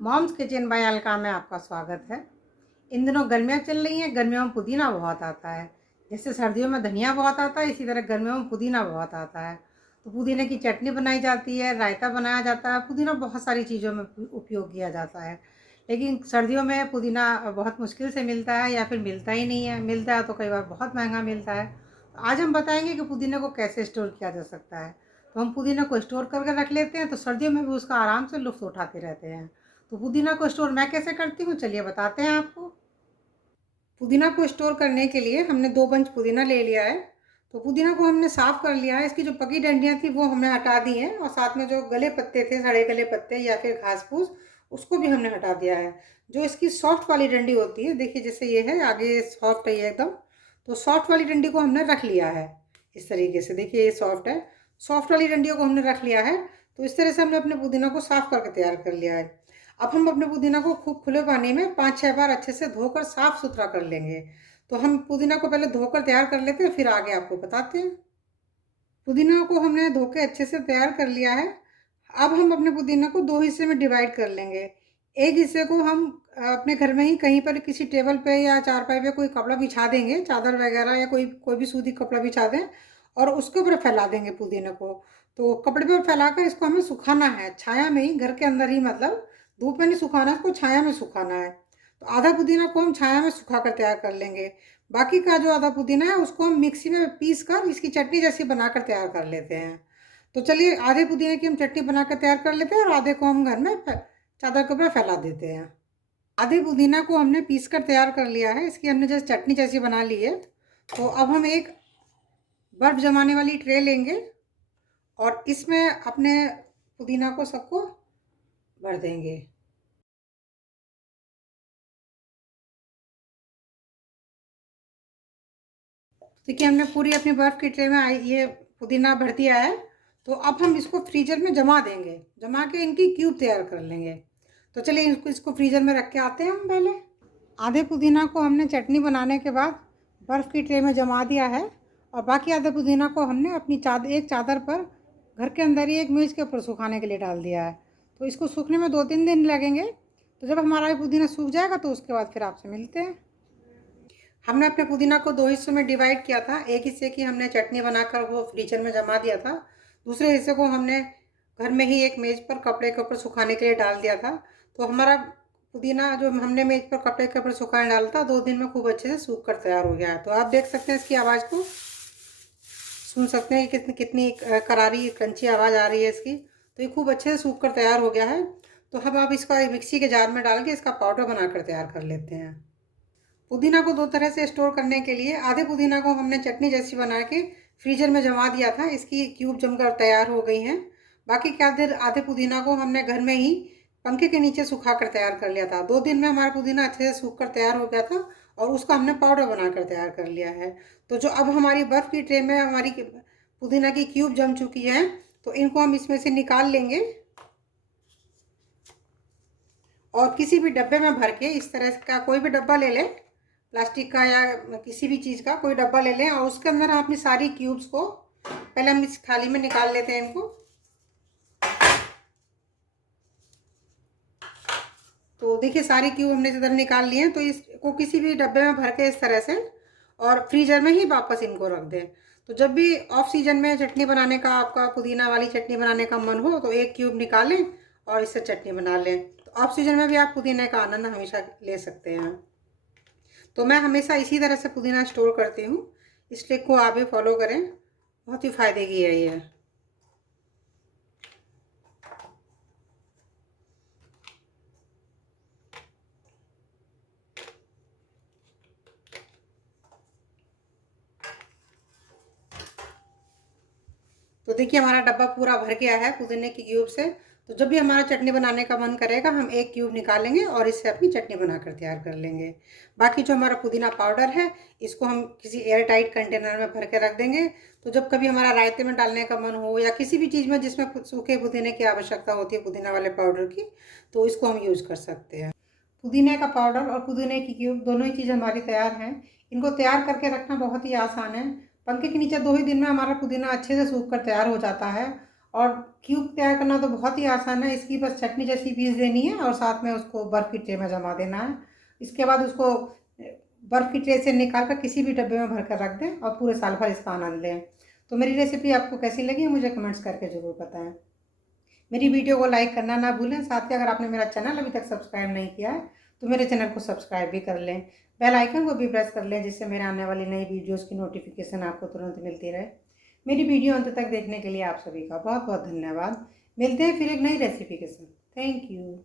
Moms kitchen bye Alka में आपका स्वागत है। इन दिनों गर्मियाँ चल रही हैं, गर्मियों में पुदीना बहुत आता है। जैसे सर्दियों में धनिया बहुत आता है, इसी तरह गर्मियों में पुदीना बहुत आता है। तो पुदीने की चटनी बनाई जाती है, रायता बनाया जाता है। पुदीना बहुत सारी चीज़ों में उपयोग किया जाता है, लेकिन सर्दियों में पुदीना बहुत मुश्किल से मिलता है या फिर मिलता ही नहीं है। मिलता है तो कई बार बहुत महंगा मिलता है। तो आज हम बताएंगे कि पुदीने को कैसे स्टोर किया जा सकता है। तो हम पुदीना को स्टोर करके रख लेते हैं, तो सर्दियों में भी उसका आराम से लुत्फ़ उठाते रहते हैं। तो पुदीना को स्टोर मैं कैसे करती हूँ, चलिए बताते हैं आपको। पुदीना को स्टोर करने के लिए हमने 2 बंच पुदीना ले लिया है। तो पुदीना को हमने साफ़ कर लिया है, इसकी जो पकी डंडियाँ थी वो हमने हटा दी हैं, और साथ में जो गले पत्ते थे, सड़े गले पत्ते या फिर घास-फूस, उसको भी हमने हटा दिया है। जो इसकी सॉफ्ट वाली डंडी होती है, देखिए जैसे ये है, आगे सॉफ्ट है ये एकदम, तो सॉफ्ट वाली डंडी को हमने रख लिया है इस तरीके से। देखिए ये सॉफ्ट है, सॉफ्ट वाली डंडियों को हमने रख लिया है। तो इस तरह से हमने अपने पुदीना को साफ़ करके तैयार कर लिया है। अब हम अपने पुदीना को खूब खुले पानी में 5-6 बार अच्छे से धोकर साफ़ सुथरा कर लेंगे। तो हम पुदीना को पहले धोकर तैयार कर लेते हैं, फिर आगे आपको बताते हैं। पुदीना को हमने धो के अच्छे से तैयार कर लिया है। अब हम अपने पुदीना को 2 हिस्से में डिवाइड कर लेंगे। एक हिस्से को हम अपने घर में ही कहीं पर किसी टेबल पे या चारपाई पे कोई कपड़ा बिछा देंगे, चादर वगैरह या कोई कोई भी सूती कपड़ा बिछा दें, और उसके ऊपर फैला देंगे पुदीने को। तो कपड़े पर फैलाकर इसको हमें सुखाना है, छाया में ही, घर के अंदर ही, मतलब धूप में नहीं सुखाना है, इसको छाया में सुखाना है। तो आधा पुदीना को हम छाया में सुखा कर तैयार कर लेंगे। बाकी का जो आधा पुदीना है उसको हम मिक्सी में पीस कर इसकी चटनी जैसी बनाकर तैयार कर लेते हैं। तो चलिए, आधे पुदीने की हम चटनी बनाकर तैयार कर लेते हैं और आधे को हम घर में चादर के ऊपर फैला देते हैं। आधे पुदीना को हमने पीस कर तैयार कर लिया है, इसकी हमने जैसे चटनी जैसी बना ली है। तो अब हम एक बर्फ़ जमाने वाली ट्रे लेंगे और इसमें अपने पुदीना को सबको भर देंगे। देखिए हमने पूरी अपनी बर्फ़ की ट्रे में ये पुदीना भर दिया है। तो अब हम इसको फ्रीज़र में जमा देंगे, जमा के इनकी क्यूब तैयार कर लेंगे। तो चलिए इसको इसको फ्रीज़र में रख के आते हैं हम पहले। आधे पुदीना को हमने चटनी बनाने के बाद बर्फ़ की ट्रे में जमा दिया है, और बाकी आधे पुदीना को हमने अपनी एक चादर पर घर के अंदर ही एक मेज़ के ऊपर सुखाने के लिए डाल दिया है। तो इसको सूखने में 2-3 दिन लगेंगे। तो जब हमारा ये पुदीना सूख जाएगा तो उसके बाद फिर आपसे मिलते हैं। हमने अपने पुदीना को 2 हिस्सों में डिवाइड किया था। एक हिस्से की हमने चटनी बनाकर वो फ्रीजर में जमा दिया था। दूसरे हिस्से को हमने घर में ही एक मेज़ पर कपड़े के ऊपर सुखाने के लिए डाल दिया था। तो हमारा पुदीना जो हमने मेज़ पर कपड़े के ऊपर सुखाने डाला था, 2 दिन में खूब अच्छे से सूख कर तैयार हो गया है। तो आप देख सकते हैं, इसकी आवाज़ को सुन सकते हैं कि कितनी कितनी करारी क्रंची आवाज़ आ रही है इसकी। तो ये खूब अच्छे से सूख कर तैयार हो गया है। तो हम अब इसका मिक्सी के जार में डाल के इसका पाउडर बनाकर तैयार कर लेते हैं। पुदीना को 2 तरह से स्टोर करने के लिए, आधे पुदीना को हमने चटनी जैसी बना के फ्रीजर में जमा दिया था, इसकी क्यूब जमकर तैयार हो गई हैं। बाकी के आधे आधे पुदीना को हमने घर में ही पंखे के नीचे सुखा कर तैयार कर लिया था। 2 दिन में हमारा पुदीना अच्छे से सूख कर तैयार हो गया था, और उसका हमने पाउडर बनाकर तैयार कर लिया है। तो जो अब हमारी बर्फ़ की ट्रे में हमारी पुदीना की क्यूब जम चुकी हैं, तो इनको हम इसमें से निकाल लेंगे और किसी भी डब्बे में भर के, इस तरह का कोई भी डब्बा ले लें, प्लास्टिक का या किसी भी चीज़ का कोई डब्बा ले लें, और उसके अंदर हम अपनी सारी क्यूब्स को पहले हम इस थाली में निकाल लेते हैं इनको। तो देखिए सारी क्यूब हमने इधर निकाल लिए हैं। तो इसको किसी भी डब्बे में भर के इस तरह से, और फ्रीजर में ही वापस इनको रख दें। तो जब भी ऑफ सीजन में चटनी बनाने का, आपका पुदीना वाली चटनी बनाने का मन हो, तो एक क्यूब निकालें और इससे चटनी बना लें। तो ऑफ सीजन में भी आप पुदीने का आनंद हमेशा ले सकते हैं। तो मैं हमेशा इसी तरह से पुदीना स्टोर करती हूँ। इस ट्रिक को आप भी फॉलो करें, बहुत ही फ़ायदे की है ये। तो देखिए हमारा डब्बा पूरा भर गया है पुदीने की क्यूब से। तो जब भी हमारा चटनी बनाने का मन करेगा, हम एक क्यूब निकालेंगे और इससे अपनी चटनी बनाकर तैयार कर लेंगे। बाकी जो हमारा पुदीना पाउडर है, इसको हम किसी एयर टाइट कंटेनर में भर के रख देंगे। तो जब कभी हमारा रायते में डालने का मन हो, या किसी भी चीज़ में जिसमें सूखे पुदीने की आवश्यकता होती है, पुदीना वाले पाउडर की, तो इसको हम यूज़ कर सकते हैं। पुदीने का पाउडर और पुदीने की क्यूब दोनों ही चीज़ हमारी तैयार हैं। इनको तैयार करके रखना बहुत ही आसान है। पंखे के नीचे 2 ही दिन में हमारा पुदीना अच्छे से सूख कर तैयार हो जाता है, और क्यूब तैयार करना तो बहुत ही आसान है। इसकी बस चटनी जैसी पीस देनी है और साथ में उसको बर्फ़ की ट्रे में जमा देना है। इसके बाद उसको बर्फ़ की ट्रे से निकाल कर किसी भी डब्बे में भर कर रख दें और पूरे साल भर इसका आनंद लें। तो मेरी रेसिपी आपको कैसी लगी मुझे कमेंट्स करके ज़रूर बताएं। मेरी वीडियो को लाइक करना ना भूलें। साथ ही अगर आपने मेरा चैनल अभी तक सब्सक्राइब नहीं किया है तो मेरे चैनल को सब्सक्राइब भी कर लें। बेल आइकन को भी प्रेस कर लें जिससे मेरे आने वाली नई वीडियोज़ की नोटिफिकेशन आपको तुरंत मिलती रहे। मेरी वीडियो अंत तक देखने के लिए आप सभी का बहुत बहुत धन्यवाद। मिलते हैं फिर एक नई रेसिपी के साथ। Thank you.